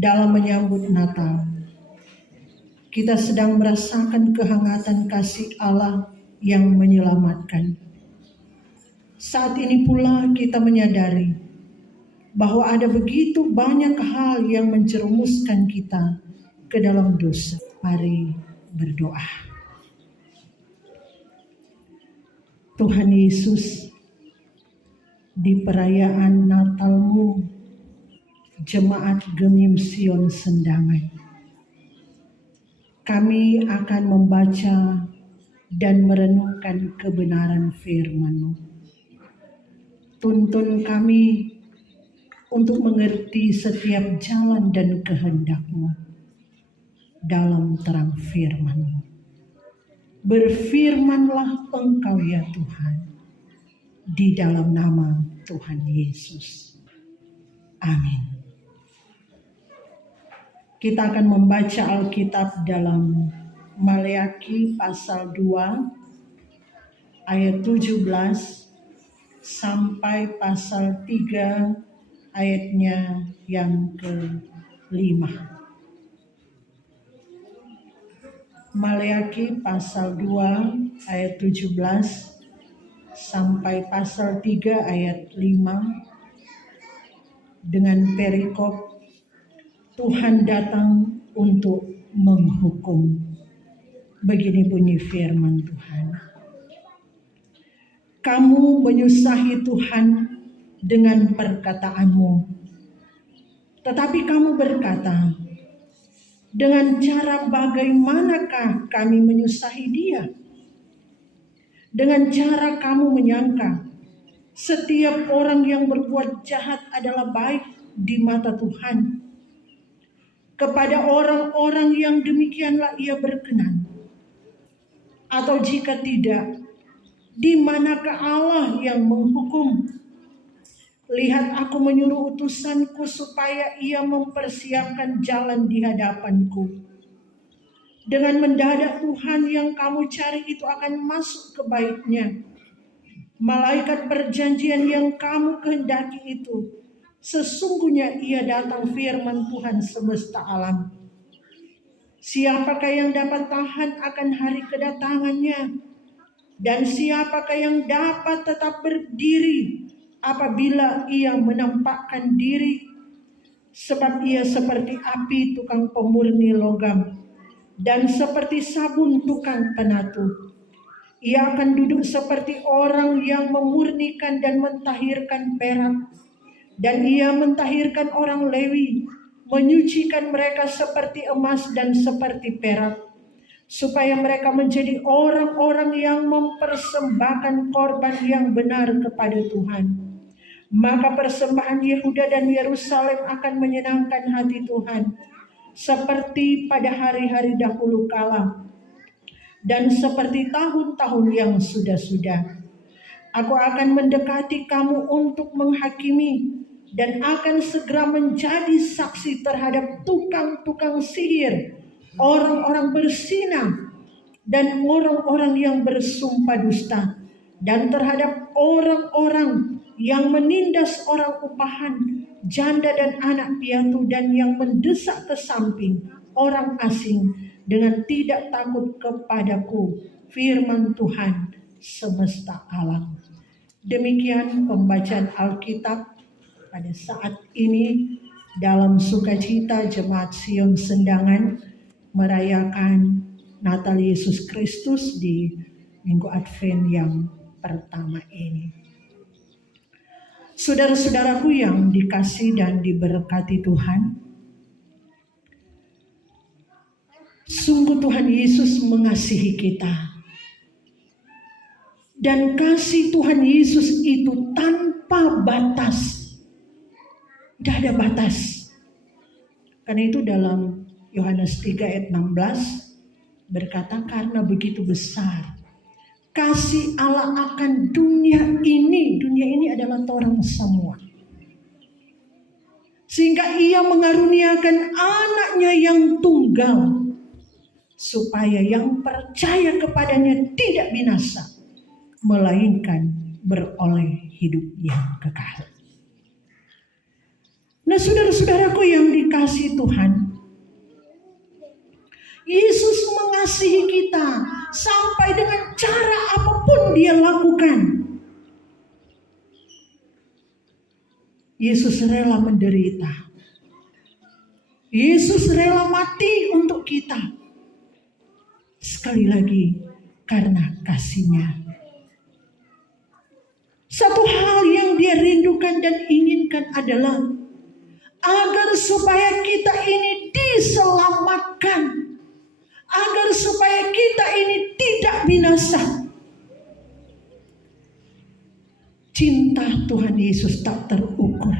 dalam menyambut Natal. Kita sedang merasakan kehangatan kasih Allah yang menyelamatkan. Saat ini pula kita menyadari bahwa ada begitu banyak hal yang menjerumuskan kita ke dalam dosa. Mari berdoa. Tuhan Yesus, di perayaan Natal-Mu, Jemaat Gemim Sion Sendangan, kami akan membaca dan merenungkan kebenaran firman-Mu. Tuntun kami untuk mengerti setiap jalan dan kehendak-Mu dalam terang firman-Mu. Berfirmanlah Engkau ya Tuhan, di dalam nama Tuhan Yesus. Amin. Kita akan membaca Alkitab dalam Maleakhi pasal 2 ayat 17 sampai pasal 3 ayatnya yang ke-5. Maleakhi pasal 2 ayat 17 sampai pasal 3 ayat 5 dengan perikop Tuhan datang untuk menghukum. Begini bunyi firman Tuhan. Kamu menyusahi Tuhan dengan perkataanmu. Tetapi kamu berkata, dengan cara bagaimanakah kami menyusahi Dia? Dengan cara kamu menyangka setiap orang yang berbuat jahat adalah baik di mata Tuhan. Kepada orang-orang yang demikianlah Ia berkenan. Atau jika tidak, di manakah Allah yang menghukum? Lihat, aku menyuruh utusanku supaya ia mempersiapkan jalan di hadapanku. Dengan mendadak Tuhan yang kamu cari itu akan masuk ke baitnya. Malaikat perjanjian yang kamu kehendaki itu, sesungguhnya ia datang, firman Tuhan semesta alam. Siapakah yang dapat tahan akan hari kedatangannya? Dan siapakah yang dapat tetap berdiri apabila ia menampakkan diri? Sebab ia seperti api tukang pemurni logam dan seperti sabun tukang penatu. Ia akan duduk seperti orang yang memurnikan dan mentahirkan perak. Dan ia mentahirkan orang Lewi, menyucikan mereka seperti emas dan seperti perak, supaya mereka menjadi orang-orang yang mempersembahkan korban yang benar kepada Tuhan. Maka persembahan Yehuda dan Yerusalem akan menyenangkan hati Tuhan, seperti pada hari-hari dahulu kala, dan seperti tahun-tahun yang sudah-sudah. Aku akan mendekati kamu untuk menghakimi, dan akan segera menjadi saksi terhadap tukang-tukang sihir, orang-orang berzina, dan orang-orang yang bersumpah dusta, dan terhadap orang-orang yang menindas orang upahan, janda dan anak piatu, dan yang mendesak ke samping orang asing dengan tidak takut kepadaku, firman Tuhan semesta alam. Demikian pembacaan Alkitab pada saat ini dalam sukacita Jemaat Sion Sendangan merayakan Natal Yesus Kristus di Minggu Advent yang pertama ini. Saudara-saudaraku yang dikasihi dan diberkati Tuhan, sungguh Tuhan Yesus mengasihi kita. Dan kasih Tuhan Yesus itu tanpa batas. Tidak ada batas. Karena itu dalam Yohanes 3 ayat 16 berkata, karena begitu besar kasih Allah akan dunia ini adalah orang semua. Sehingga ia mengaruniakan anaknya yang tunggal, supaya yang percaya kepadanya tidak binasa, melainkan beroleh hidup yang kekal. Nah, saudara-saudaraku yang dikasihi Tuhan. Yesus mengasihi kita sampai dengan cara apapun dia lakukan. Yesus rela menderita. Yesus rela mati untuk kita. Sekali lagi, karena kasih-Nya. Satu hal yang dia rindukan dan inginkan adalah agar supaya kita ini diselamatkan. Agar supaya kita ini tidak binasa. Cinta Tuhan Yesus tak terukur.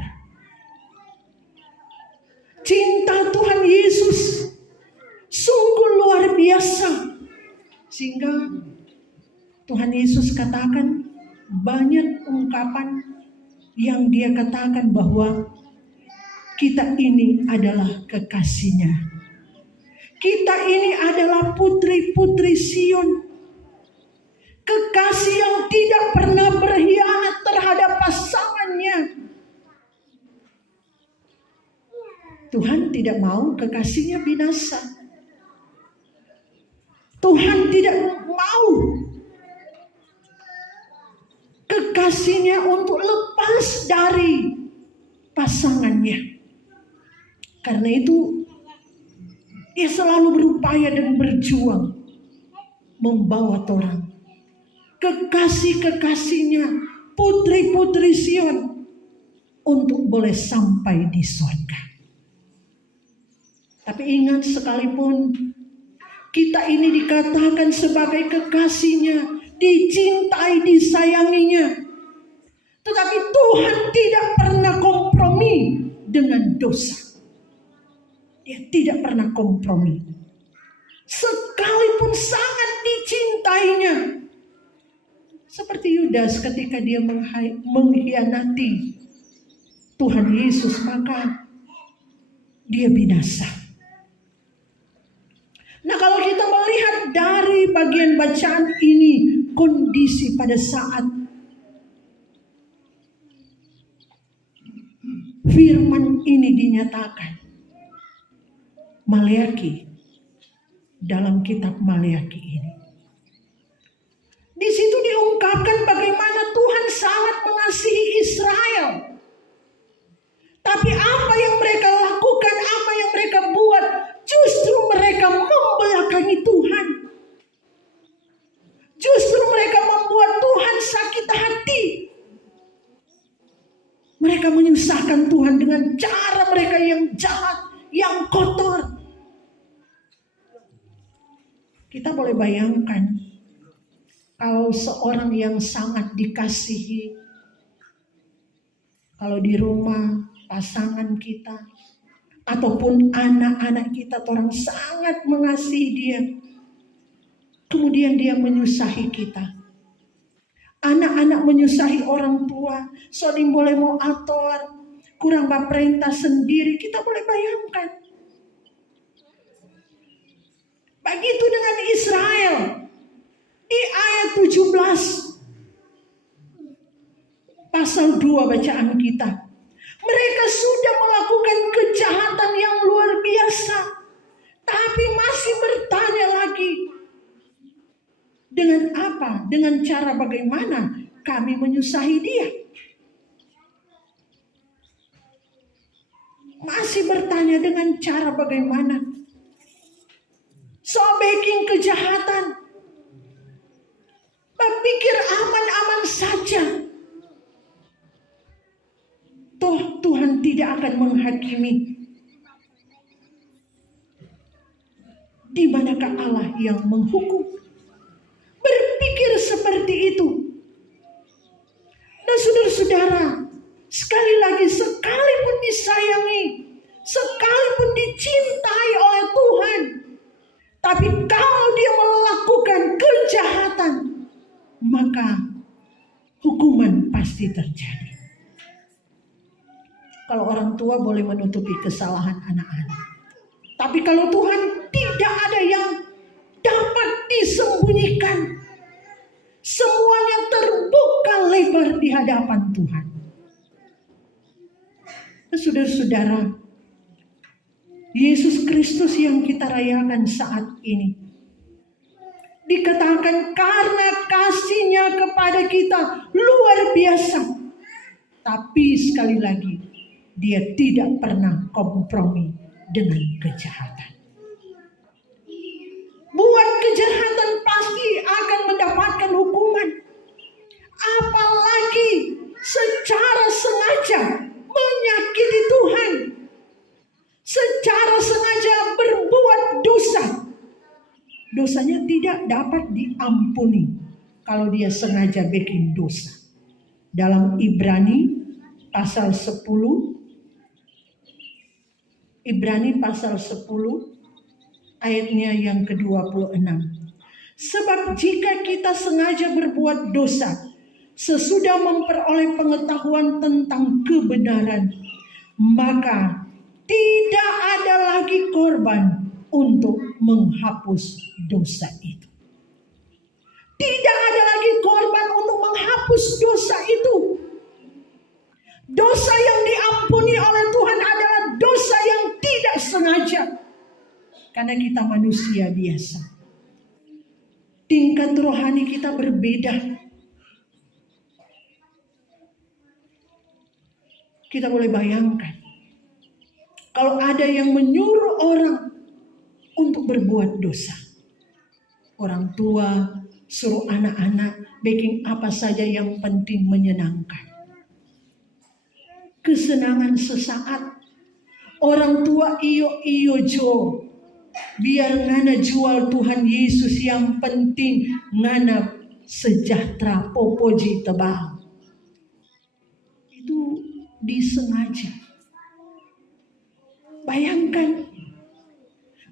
Cinta Tuhan Yesus sungguh luar biasa. Sehingga Tuhan Yesus katakan banyak ungkapan yang dia katakan bahwa kita ini adalah kekasih-Nya. Kita ini adalah putri-putri Sion. Kekasih yang tidak pernah berkhianat terhadap pasangannya. Tuhan tidak mau kekasihnya binasa. Tuhan tidak mau kekasihnya untuk lepas dari pasangannya. Karena itu dia selalu berupaya dan berjuang membawa orang, kekasih-kekasihnya, putri-putri Sion, untuk boleh sampai di surga. Tapi ingat, sekalipun kita ini dikatakan sebagai kekasihnya, dicintai, disayanginya, tetapi Tuhan tidak pernah kompromi dengan dosa. Dia tidak pernah kompromi. Sekalipun sangat dicintainya. Seperti Yudas ketika dia mengkhianati Tuhan Yesus, maka dia binasa. Nah, kalau kita melihat dari bagian bacaan ini, kondisi pada saat firman ini dinyatakan, Maleaki, dalam kitab Maleaki ini, di situ diungkapkan bagaimana Tuhan sangat mengasihi Israel. Tapi apa yang mereka lakukan, apa yang mereka buat, justru mereka membelakangi Tuhan. Justru mereka membuat Tuhan sakit hati. Mereka menyusahkan Tuhan dengan cara mereka yang jahat, yang kotor. Kita boleh bayangkan, kalau seorang yang sangat dikasihi, kalau di rumah pasangan kita, ataupun anak-anak kita, orang sangat mengasihi dia, kemudian dia menyusahi kita. Anak-anak menyusahi orang tua, soalnya boleh mau ator, kurang perintah sendiri, kita boleh bayangkan. Begitu dengan Israel. Di ayat 17 pasal 2 bacaan kita, mereka sudah melakukan kejahatan yang luar biasa, tapi masih bertanya lagi, dengan apa? Dengan cara bagaimana kami menyusahi dia? Masih bertanya dengan cara bagaimana? Soal baking kejahatan, berpikir aman-aman saja. Toh Tuhan tidak akan menghakimi. Di manakah Allah yang menghukum? Berpikir seperti itu. Dan saudara-saudara, sekali lagi, sekalipun disayangi, sekalipun dicintai oleh Tuhan, tapi kalau dia melakukan kejahatan, maka hukuman pasti terjadi. Kalau orang tua boleh menutupi kesalahan anak-anak, tapi kalau Tuhan, tidak ada yang dapat disembunyikan. Semuanya terbuka lebar di hadapan Tuhan. Saudara-saudara, Yesus Kristus yang kita rayakan saat ini. Dikatakan karena kasih-Nya kepada kita luar biasa. Tapi sekali lagi, Dia tidak pernah kompromi dengan kejahatan. Buat kejahatan pasti akan mendapatkan hukuman. Apalagi secara sengaja menyakiti Tuhan. Secara sengaja berbuat dosa. Dosanya tidak dapat diampuni kalau dia sengaja bikin dosa. Dalam Ibrani pasal 10, Ibrani pasal 10 ayatnya yang ke-26. Sebab jika kita sengaja berbuat dosa sesudah memperoleh pengetahuan tentang kebenaran, maka tidak ada lagi korban untuk menghapus dosa itu. Tidak ada lagi korban untuk menghapus dosa itu. Dosa yang diampuni oleh Tuhan adalah dosa yang tidak sengaja. Karena kita manusia biasa. Tingkat rohani kita berbeda. Kita boleh bayangkan. Kalau ada yang menyuruh orang untuk berbuat dosa. Orang tua suruh anak-anak bikin apa saja yang penting menyenangkan. Kesenangan sesaat. Orang tua iyo jo. Biar ngana jual Tuhan Yesus, yang penting ngana sejahtera popoji tebal. Itu disengaja. Bayangkan,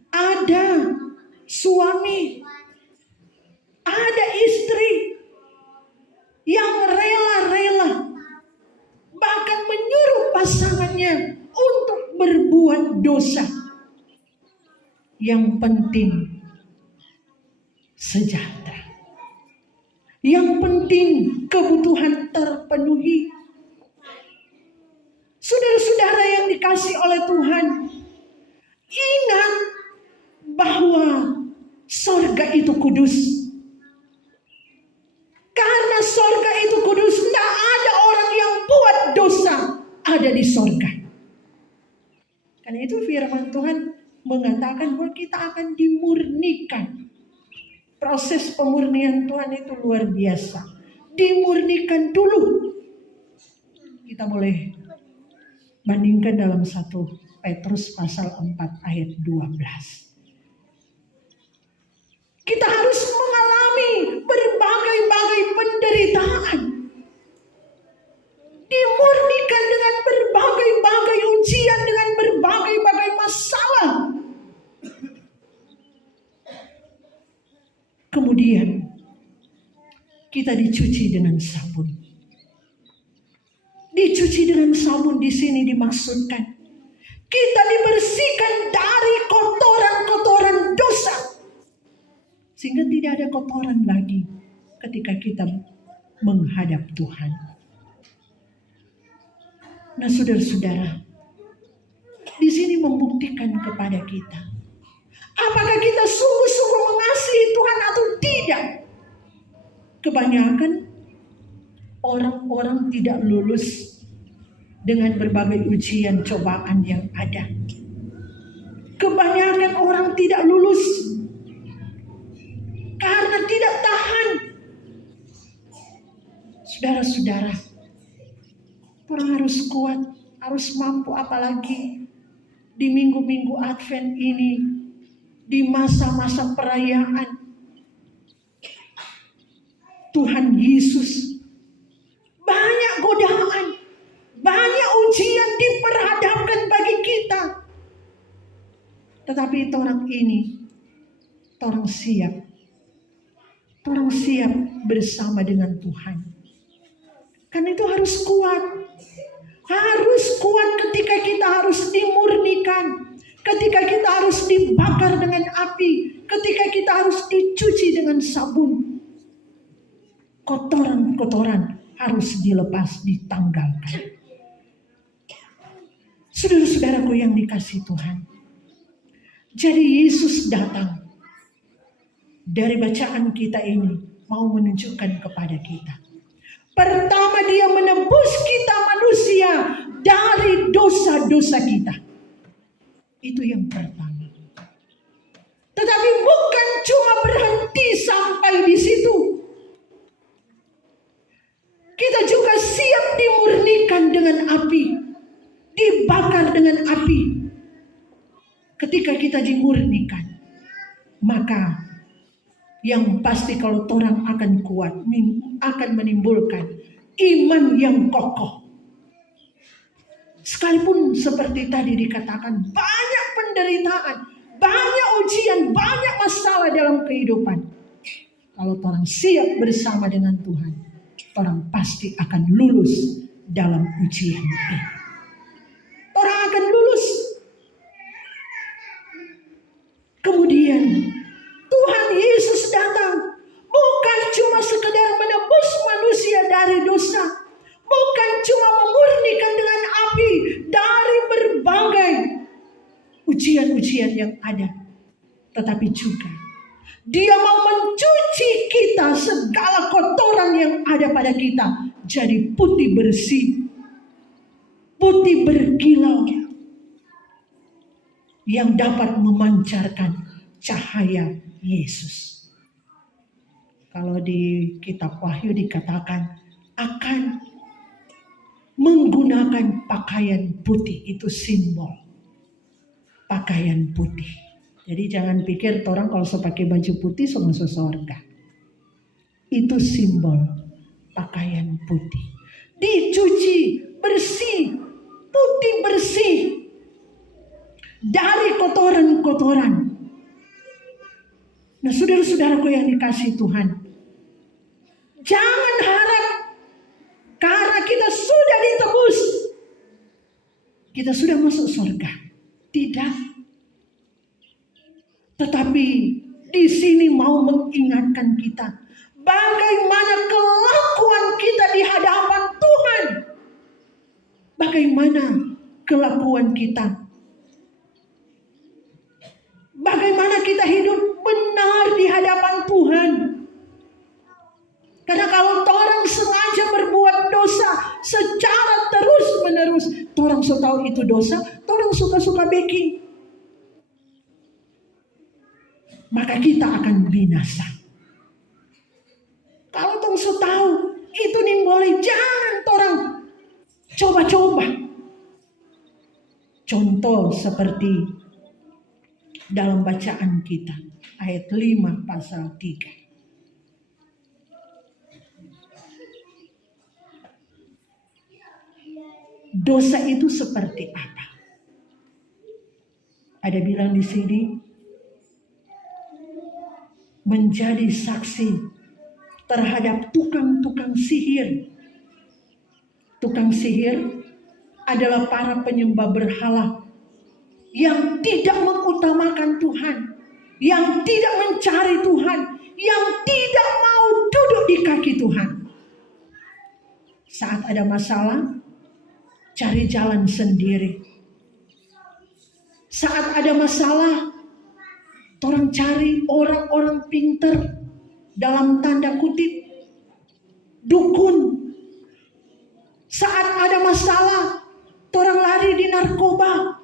ada suami, ada istri yang rela-rela bahkan menyuruh pasangannya untuk berbuat dosa. Yang penting sejahtera. Yang penting kebutuhan terpenuhi. Saudara-saudara yang dikasihi oleh Tuhan, ingat bahwa sorga itu kudus. Karena sorga itu kudus, tidak ada orang yang buat dosa ada di sorga. Karena itu firman Tuhan mengatakan bahwa kita akan dimurnikan. Proses pemurnian Tuhan itu luar biasa. Dimurnikan dulu. Kita boleh bandingkan dalam 1 Petrus pasal 4 ayat 12. Kita harus mengalami berbagai-bagai penderitaan. Dimurnikan dengan berbagai-bagai ujian, dengan berbagai-bagai masalah. Kemudian kita dicuci dengan sabun. Dicuci dengan sabun di sini dimaksudkan kita dibersihkan dari kotoran-kotoran dosa. Sehingga tidak ada kotoran lagi ketika kita menghadap Tuhan. Nah, saudara-saudara, di sini membuktikan kepada kita, apakah kita sungguh-sungguh mengasihi Tuhan atau tidak. Kebanyakan orang-orang tidak lulus dengan berbagai ujian cobaan yang ada. Kebanyakan orang tidak lulus karena tidak tahan. Saudara-saudara, orang harus kuat, harus mampu, apalagi di minggu-minggu Advent ini, di masa-masa perayaan Tuhan Yesus. Banyak godaan, banyak ujian diperhadapkan bagi kita. Tetapi orang ini, orang siap bersama dengan Tuhan. Karena itu harus kuat. Harus kuat ketika kita harus dimurnikan. Ketika kita harus dibakar dengan api. Ketika kita harus dicuci dengan sabun. Kotoran-kotoran harus dilepas, ditanggalkan. Saudara-saudaraku yang dikasihi Tuhan. Jadi Yesus datang. Dari bacaan kita ini mau menunjukkan kepada kita. Pertama, dia menebus kita manusia dari dosa-dosa kita. Itu yang pertama. Tetapi bukan cuma berhenti sampai di situ. Kita juga siap dimurnikan dengan api. Dibakar dengan api. Ketika kita dimurnikan, maka yang pasti kalau orang akan kuat, akan menimbulkan iman yang kokoh. Sekalipun seperti tadi dikatakan, banyak penderitaan, banyak ujian, banyak masalah dalam kehidupan. Kalau orang siap bersama dengan Tuhan, orang pasti akan lulus dalam ujian ini. Orang akan lulus. Kemudian Tuhan Yesus datang bukan cuma sekedar menebus manusia dari dosa, bukan cuma memurnikan dengan api dari berbagai ujian-ujian yang ada, tetapi juga dia mau mencuci kita segala kotoran yang ada pada kita jadi putih bersih, putih berkilau, yang dapat memancarkan cahaya Yesus. Kalau di kitab Wahyu dikatakan akan menggunakan pakaian putih, itu simbol pakaian putih. Jadi jangan pikir orang kalau pakai baju putih masuk surga. Itu simbol pakaian putih. Dicuci bersih, putih bersih dari kotoran-kotoran. Nah, saudara-saudaraku yang dikasihi Tuhan, jangan harap karena kita sudah ditebus, kita sudah masuk surga. Tidak. Tetapi di sini mau mengingatkan kita bagaimana kelakuan kita di hadapan Tuhan. Bagaimana kelakuan kita? Bagaimana kita hidup benar di hadapan Tuhan? Karena kalau orang sengaja berbuat dosa secara terus-menerus, orang suka tahu itu dosa, orang suka-suka backing, maka kita akan binasa. Kalau orang suka tahu itu boleh, jangan orang coba-coba. Contoh seperti dalam bacaan kita, ayat 5 pasal 3. Dosa itu seperti apa? Ada bilang di sini, menjadi saksi terhadap tukang-tukang sihir. Tukang sihir adalah para penyembah berhala yang tidak mengutamakan Tuhan, yang tidak mencari Tuhan, yang tidak mau duduk di kaki Tuhan. Saat ada masalah, cari jalan sendiri. Saat ada masalah, orang cari orang-orang pinter, dalam tanda kutip, dukun. Saat ada masalah, orang lari di narkoba,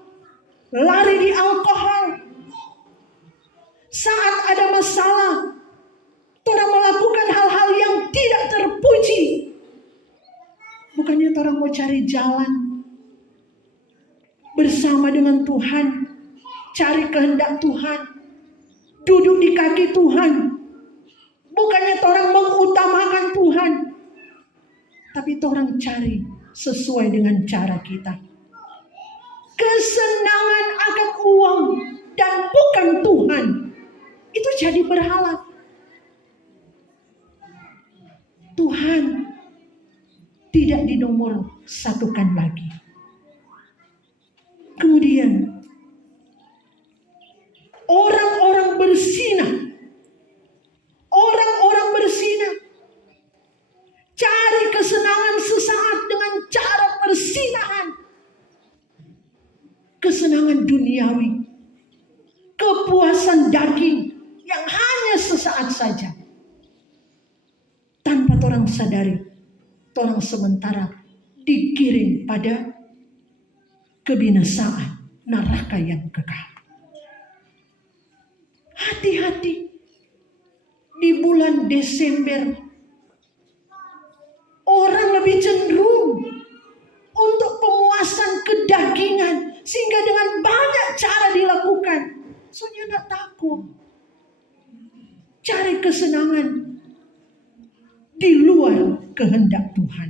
lari di alkohol. Saat ada masalah, orang melakukan hal-hal yang tidak terpuji. Bukannya orang mau cari jalan bersama dengan Tuhan, cari kehendak Tuhan, duduk di kaki Tuhan. Bukannya orang mengutamakan Tuhan, tapi orang cari sesuai dengan cara kita. Kesenangan akan uang dan bukan Tuhan, itu jadi berhala. Tuhan tidak dinomor satukan lagi. Kemudian orang-orang bersinah, cari kesenangan sesaat dengan cara persinahan. Kesenangan duniawi, kepuasan daging yang hanya sesaat saja. Tanpa orang sadari, orang sementara digiring pada kebinasaan neraka yang kekal. Hati-hati di bulan Desember, orang lebih cenderung untuk pemuasan kedagingan sehingga dengan banyak cara dilakukan. Soalnya tidak takut cari kesenangan di luar kehendak Tuhan.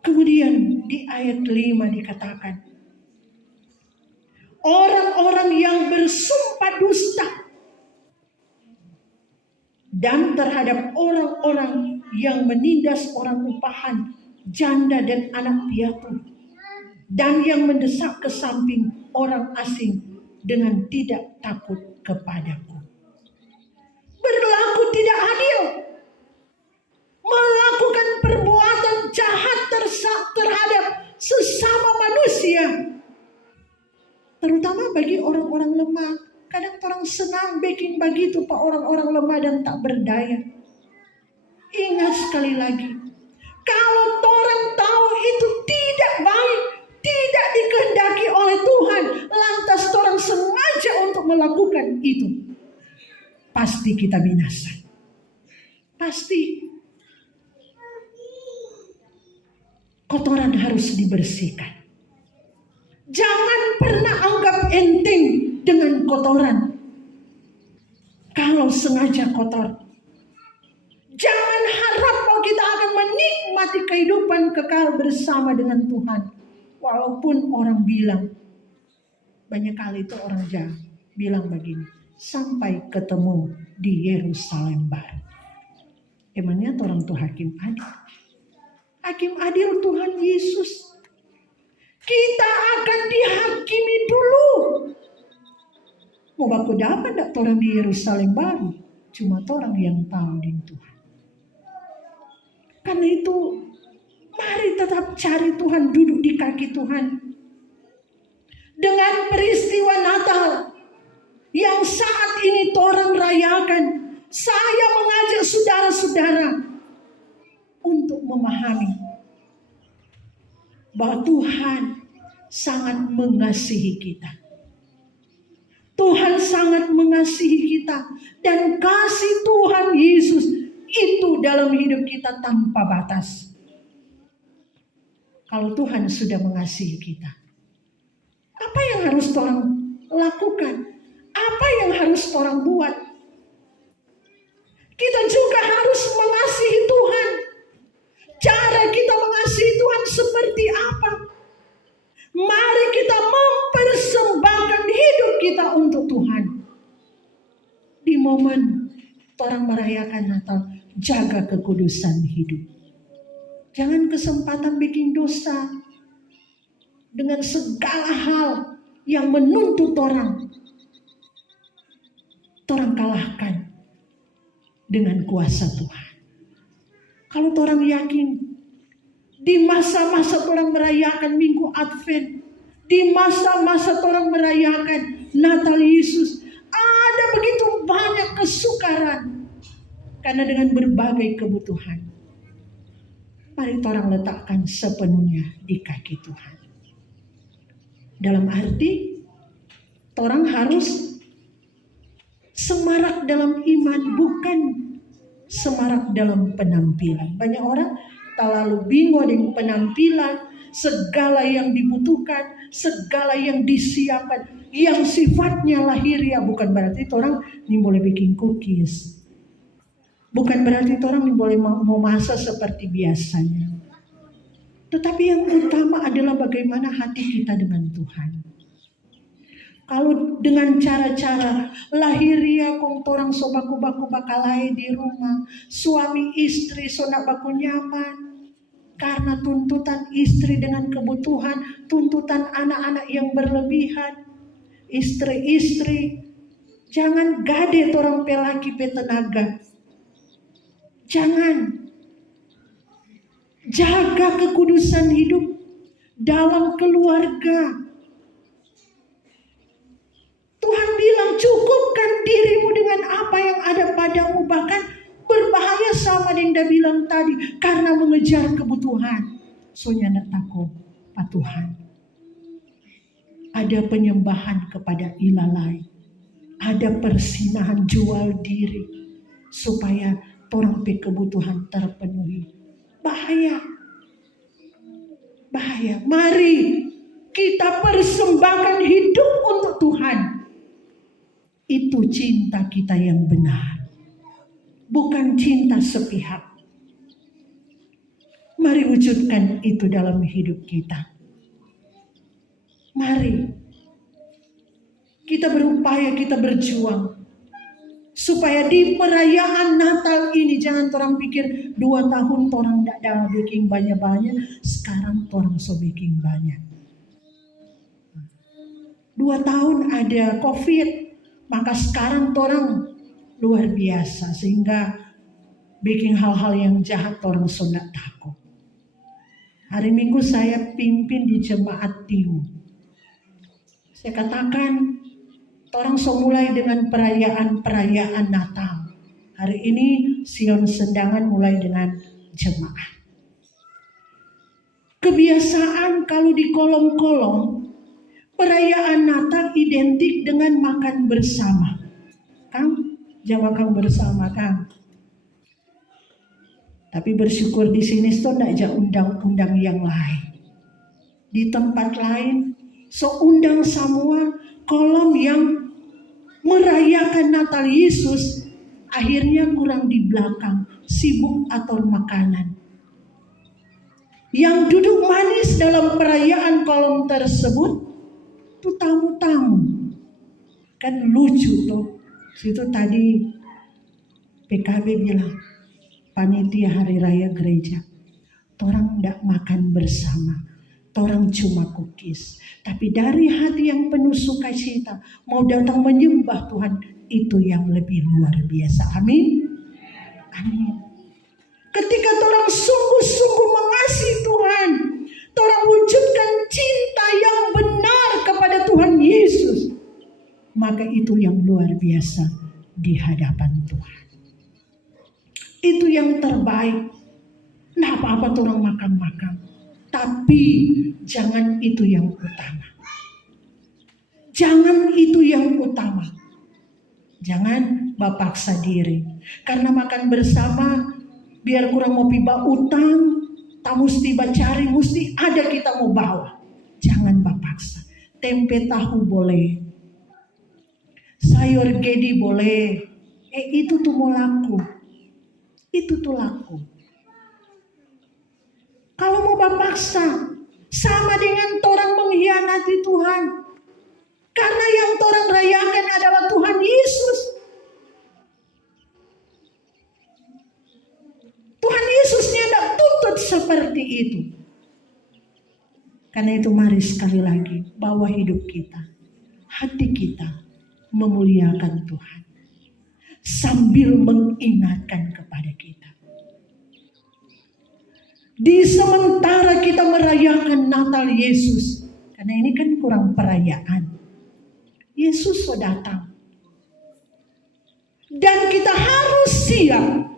Kemudian di ayat 5 dikatakan, orang-orang yang bersumpah dusta dan terhadap orang-orang yang menindas orang upahan, janda dan anak piatu, dan yang mendesak ke samping orang asing dengan tidak takut kepadaku. Berlaku tidak adil, melakukan perbuatan jahat terhadap sesama manusia, terutama bagi orang-orang lemah. Kadang orang senang bikin begitu pak orang-orang lemah dan tak berdaya. Ingat sekali lagi, kalau orang tahu itu tidak baik, tidak dikehendaki oleh Tuhan, lantas orang sengaja untuk melakukan itu, pasti kita binasa. Pasti. Kotoran harus dibersihkan. Jangan pernah anggap enteng dengan kotoran. Kalau sengaja kotor, jangan harap bahwa kita akan menikmati kehidupan kekal bersama dengan Tuhan. Walaupun orang bilang, banyak kali itu orang jahat bilang begini, sampai ketemu di Yerusalem baru. Emangnya orang tuh hakim adil? Hakim adil Tuhan Yesus. Kita akan dihakimi dulu. Mau baku dapat tak orang di Yerusalem baru? Cuma orang yang tahu di Tuhan. Karena itu, mari tetap cari Tuhan, duduk di kaki Tuhan. Dengan peristiwa Natal yang saat ini orang rayakan, saya mengajak saudara-saudara untuk memahami bahwa Tuhan sangat mengasihi kita. Tuhan sangat mengasihi kita, dan kasih Tuhan Yesus itu dalam hidup kita tanpa batas. Kalau Tuhan sudah mengasihi kita, apa yang harus orang lakukan? Apa yang harus orang buat? Kita juga harus mengasihi Tuhan. Cara kita mengasihi Tuhan seperti apa? Mari kita mempersembahkan hidup kita untuk Tuhan. Di momen orang merayakan Natal, jaga kekudusan hidup. Jangan kesempatan bikin dosa dengan segala hal yang menuntut orang. Orang kalahkan dengan kuasa Tuhan. Kalau orang yakin di masa-masa orang merayakan Minggu Advent, di masa-masa orang merayakan Natal Yesus, ada begitu banyak kesukaran karena dengan berbagai kebutuhan. Mari orang letakkan sepenuhnya di kaki Tuhan. Dalam arti orang harus semarak dalam iman, bukan semarak dalam penampilan. Banyak orang terlalu bingung dengan penampilan, segala yang dibutuhkan, segala yang disiapkan, yang sifatnya lahiriah. Bukan berarti orang ini boleh bikin cookies, bukan berarti orang ini boleh mau masak seperti biasanya. Tetapi yang utama adalah bagaimana hati kita dengan Tuhan. Kalau dengan cara-cara lahiriah kong torang so baku-baku bakalai di rumah, suami istri so nak baku nyaman, karena tuntutan istri dengan kebutuhan, tuntutan anak-anak yang berlebihan, istri-istri jangan gade torang pelaki petenaga, jangan, jaga kekudusan hidup dalam keluarga. bahkan berbahaya sama Dinda bilang tadi karena mengejar kebutuhan. Soalnya nak takut patuhan. Ada penyembahan kepada ilah lain. Ada persinahan jual diri supaya orang pe kebutuhan terpenuhi. Bahaya. Bahaya. Mari kita persembahkan hidup untuk Tuhan. Itu cinta kita yang benar. Bukan cinta sepihak. Mari wujudkan itu dalam hidup kita. Mari kita berupaya, kita berjuang. Supaya di perayaan Natal ini jangan orang pikir 2 tahun orang tidak ada bikin banyak-banyak. Sekarang orang so bikin banyak. 2 tahun ada COVID. Maka sekarang orang luar biasa. Sehingga bikin hal-hal yang jahat orang so tidak takut. Hari Minggu saya pimpin di Jemaat Timur. Saya katakan, orang so mulai dengan perayaan Natal. Hari ini Sion Sendangan mulai dengan jemaah. Kebiasaan kalau di kolom-kolom, perayaan Natal identik dengan makan bersama. Kang, jangan makan bersama, Kang. Tapi bersyukur di sini tidak ada undang-undang yang lain. Di tempat lain, so undang semua kolom yang merayakan Natal Yesus, akhirnya kurang di belakang, sibuk atur makanan. Yang duduk manis dalam perayaan kolom tersebut, itu tamu-tamu. Kan lucu tuh. Situ tadi PKB bilang, panitia hari raya gereja, orang tidak makan bersama. Orang cuma cookies. Tapi dari hati yang penuh sukacita, mau datang menyembah Tuhan, itu yang lebih luar biasa. Amin. Amin. Ketika orang sungguh-sungguh mengasihi Tuhan, orang wujudkan cinta yang benar kepada Tuhan Yesus, maka itu yang luar biasa di hadapan Tuhan. Itu yang terbaik. Nah, apa-apa orang makan-makan. Tapi jangan itu yang utama. Jangan itu yang utama. Jangan bapaksa diri. Karena makan bersama, biar kurang mau piba utang, tak mesti cari, mesti ada kita mau bawa. Jangan bapaksa. Tempe tahu boleh. Sayur gedi boleh. Itu tuh mau laku. Itu tuh laku. Kalau mau paksa, sama dengan orang mengkhianati Tuhan. Karena yang orang rayakan adalah Tuhan Yesus. Tuhan Yesusnya tidak tuntut seperti itu. Karena itu mari sekali lagi, bawa hidup kita, hati kita memuliakan Tuhan. Sambil mengingatkan kepada kita. Di sementara kita merayakan Natal Yesus. Karena ini kan kurang perayaan. Yesus sudah datang. Dan kita harus siap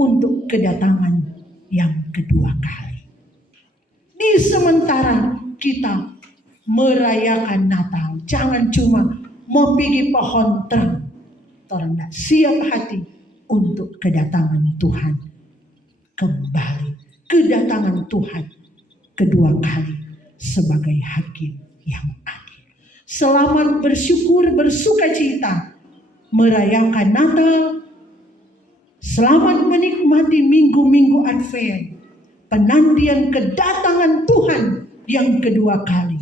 untuk kedatangan yang kedua kali. Di sementara kita merayakan Natal. Jangan cuma mau pergi pohon terang. Orang tidak siap hati untuk kedatangan Tuhan kembali. Kedatangan Tuhan kedua kali sebagai hakim yang adil. Selamat bersyukur, bersukacita merayakan Natal. Selamat menikmati minggu-minggu Advent, penantian kedatangan Tuhan yang kedua kali.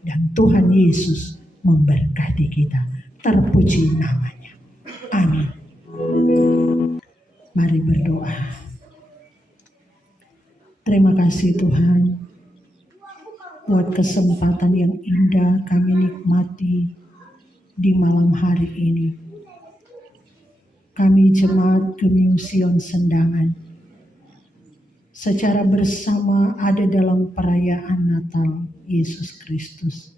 Dan Tuhan Yesus memberkati kita. Terpuji namanya. Amin. Mari berdoa. Terima kasih Tuhan buat kesempatan yang indah kami nikmati di malam hari ini. Kami Jemaat Gemiung Sion Sendangan secara bersama ada dalam perayaan Natal Yesus Kristus.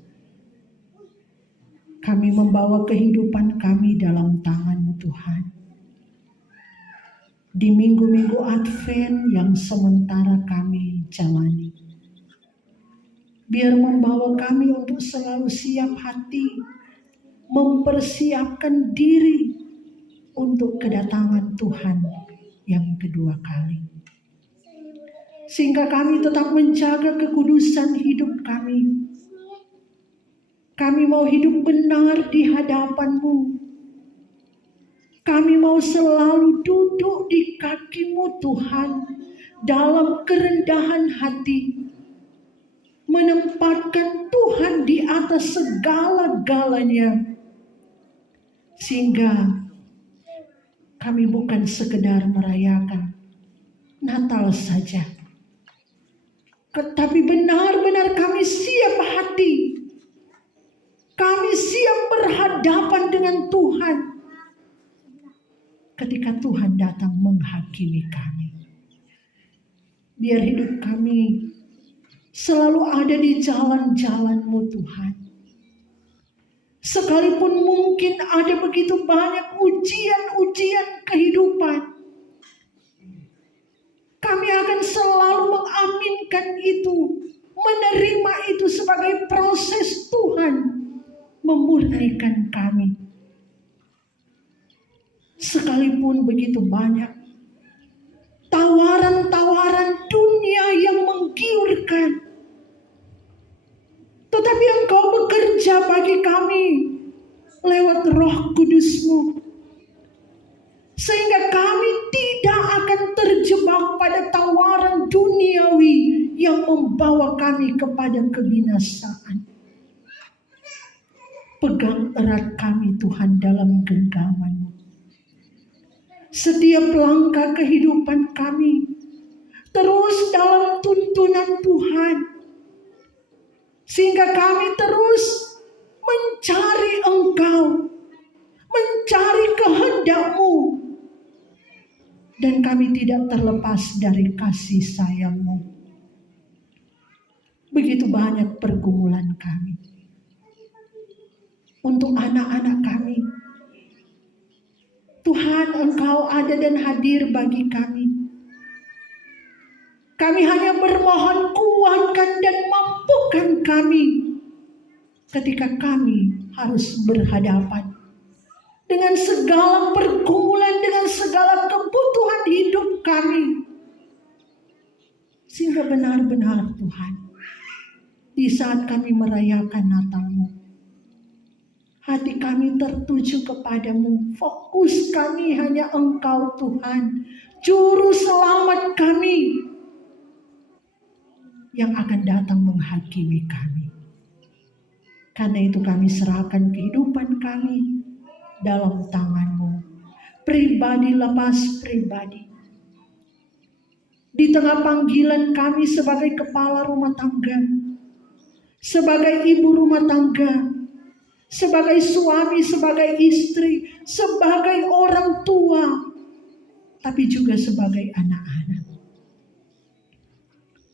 Kami membawa kehidupan kami dalam tangan-Mu Tuhan. di minggu-minggu Advent yang sementara kami jalani. Biar membawa kami untuk selalu siap hati, mempersiapkan diri untuk kedatangan Tuhan yang kedua kali. Sehingga kami tetap menjaga kekudusan hidup kami. Kami mau hidup benar di hadapan-Mu. Kami mau selalu duduk di kaki-Mu Tuhan, dalam kerendahan hati, menempatkan Tuhan di atas segala-galanya. Sehingga kami bukan sekedar merayakan Natal saja, tetapi benar-benar kami siap hati. Kami siap berhadapan dengan Tuhan ketika Tuhan datang menghakimi kami. Biar hidup kami selalu ada di jalan-jalan-Mu Tuhan. Sekalipun mungkin ada begitu banyak ujian-ujian kehidupan, kami akan selalu mengaminkan itu, menerima itu sebagai proses Tuhan memurnikan kami. Sekalipun begitu banyak tawaran-tawaran dunia yang menggiurkan, tetapi Engkau bekerja bagi kami lewat Roh Kudus-Mu, sehingga kami tidak akan terjebak pada tawaran duniawi yang membawa kami kepada kebinasaan. Pegang erat kami Tuhan dalam genggaman-Mu. Setiap langkah kehidupan kami terus dalam tuntunan Tuhan, sehingga kami terus mencari Engkau, mencari kehendak-Mu, dan kami tidak terlepas dari kasih sayang-Mu. Begitu banyak pergumulan kami untuk anak-anak kami. Tuhan, Engkau ada dan hadir bagi kami. Kami hanya bermohon, kuatkan dan mampukan kami ketika kami harus berhadapan dengan segala pergumulan, dengan segala kebutuhan hidup kami. Sehingga benar-benar Tuhan, di saat kami merayakan Natal-Mu, hati kami tertuju kepadamu. Fokus kami hanya Engkau Tuhan, Juru Selamat kami, yang akan datang menghakimi kami. Karena itu kami serahkan kehidupan kami dalam tangan-Mu. Pribadi lepas pribadi. Di tengah panggilan kami sebagai kepala rumah tangga, sebagai ibu rumah tangga, sebagai suami, sebagai istri, sebagai orang tua, tapi juga sebagai anak-anak.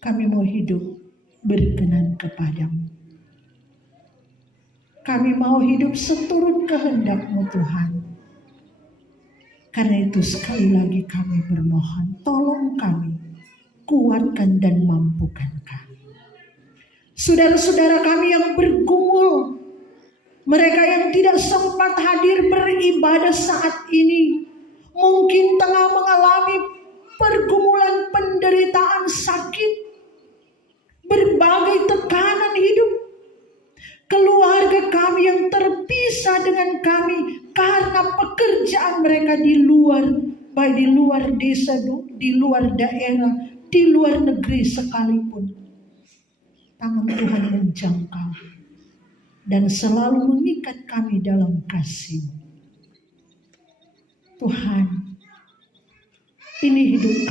Kami mau hidup berkenan kepadamu. Kami mau hidup seturut kehendak-Mu Tuhan. Karena itu sekali lagi kami bermohon, tolong kami, kuatkan dan mampukan kami. Saudara-saudara kami yang bergumul, mereka yang tidak sempat hadir beribadah saat ini, mungkin tengah mengalami pergumulan, penderitaan, sakit, berbagai tekanan hidup. Keluarga kami yang terpisah dengan kami karena pekerjaan mereka di luar, baik di luar desa, di luar daerah, di luar negeri sekalipun. Tangan Tuhan menjangkau dan selalu mengikat kami dalam kasih. Tuhan, ini hidup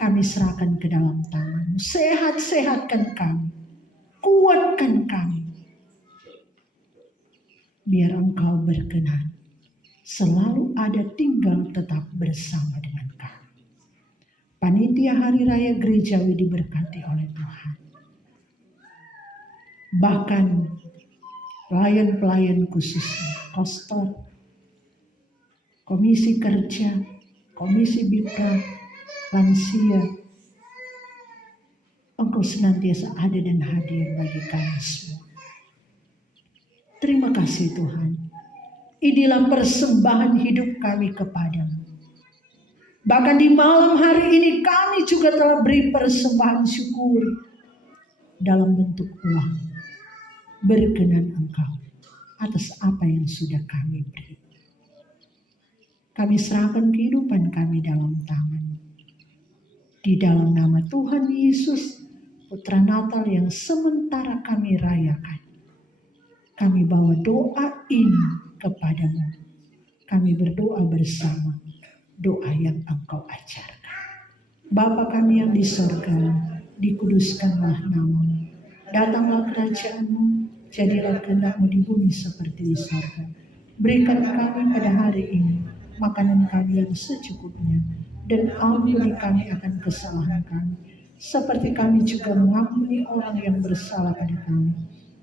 kami serahkan ke dalam tangan-Mu. Sehat-sehatkan kami, kuatkan kami, biar Engkau berkenan selalu ada tinggal tetap bersama dengan kami. Panitia Hari Raya Gerejawi diberkati oleh Tuhan. Bahkan pelayan-pelayan khususnya, kostor, komisi kerja, Komisi Bipa, lansia, Engkau senantiasa ada dan hadir bagi kami semua. Terima kasih Tuhan. Inilah persembahan hidup kami kepadamu. Bahkan di malam hari ini kami juga telah beri persembahan syukur dalam bentuk uang. Berkenan Engkau atas apa yang sudah kami beri. Kami serahkan kehidupan kami dalam tangan. Di dalam nama Tuhan Yesus, Putra Natal yang sementara kami rayakan. Kami bawa doa ini kepadamu. Kami berdoa bersama doa yang Engkau ajarkan. Bapa kami yang di sorga, dikuduskanlah namamu. Datanglah kerajaanmu, jadilah kehendak-Mu di bumi seperti di sorga. Berikan kami pada hari ini makanan kami yang secukupnya, dan ampuni kami akan kesalahan kami, seperti kami juga mengampuni orang yang bersalah pada kami.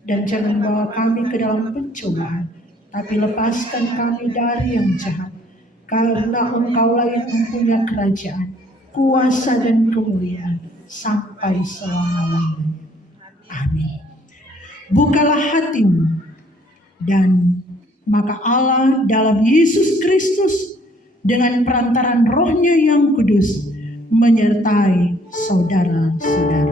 Dan jangan bawa kami ke dalam pencobaan, tapi lepaskan kami dari yang jahat. Karena Engkaulah yang mempunyai kerajaan, kuasa dan kemuliaan sampai selama-lamanya. Amin. Bukalah hatimu, dan maka Allah dalam Yesus Kristus dengan perantaran Roh-Nya yang kudus menyertai saudara-saudara.